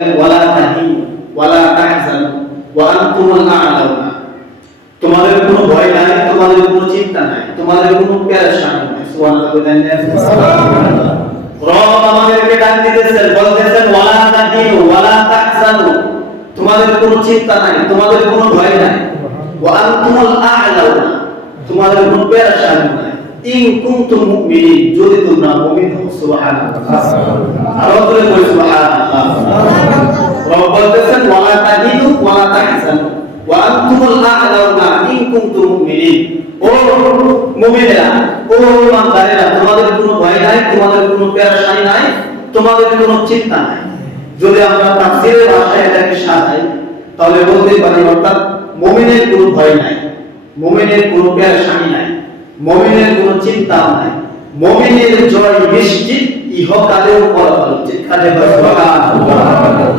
ওয়ালা তাহিনু ওয়ালা তাহজানু ওয়া আনতুমুল আ'লাউনা, তোমাদের কোনো ভয় নাই, তোমাদের কোনো চিন্তা নাই, তোমাদের কোনো পেরেশানি নাই। সুবহানাল্লাহ বলেন। রব আমাদেরকে ডাক দিতেছেন, বলতেছেন ওয়ালা তাহিনু ওয়ালা তাহজানু, তোমাদের কোনো চিন্তা নাই, তোমাদের কোনো ভয় নাই। ওয়া আনতুমুল আ'লাউনা, তোমাদের কোনো পেরেশানি নাই। ইন কুনতুম মুমিনিন, যদি তোমরা মুমিন হও। সুবহানাল্লাহ। আর বলে বলি সুবহানাল্লাহ। রব বলতেছেন ওয়ালা তাহিনু ওয়ালা তাহজানু ওয়া আনতুমুল আ'লাউনা ইন কুনতুম মুমিনিন। ও মুমিনেরা, ও ইমানদারেরা, তোমাদের কোনো ভয় নাই, তোমাদের কোনো পেরেশানি নাই, তোমাদের কোনো চিন্তা নাই। যদি আমরা তাফসীরের ভাষায় এটাকে সাজাই তাহলে বলতে পারি অর্থাৎ মুমিনের কোনো ভয় নাই, মুমিনের কোনো পেরেশানি নাই, মুমিনের কোনো চিন্তা নাই, মুমিনের জয় নিশ্চিত ইহকালেও পরকালেও। ঠিক আছে? সুবহানাল্লাহ।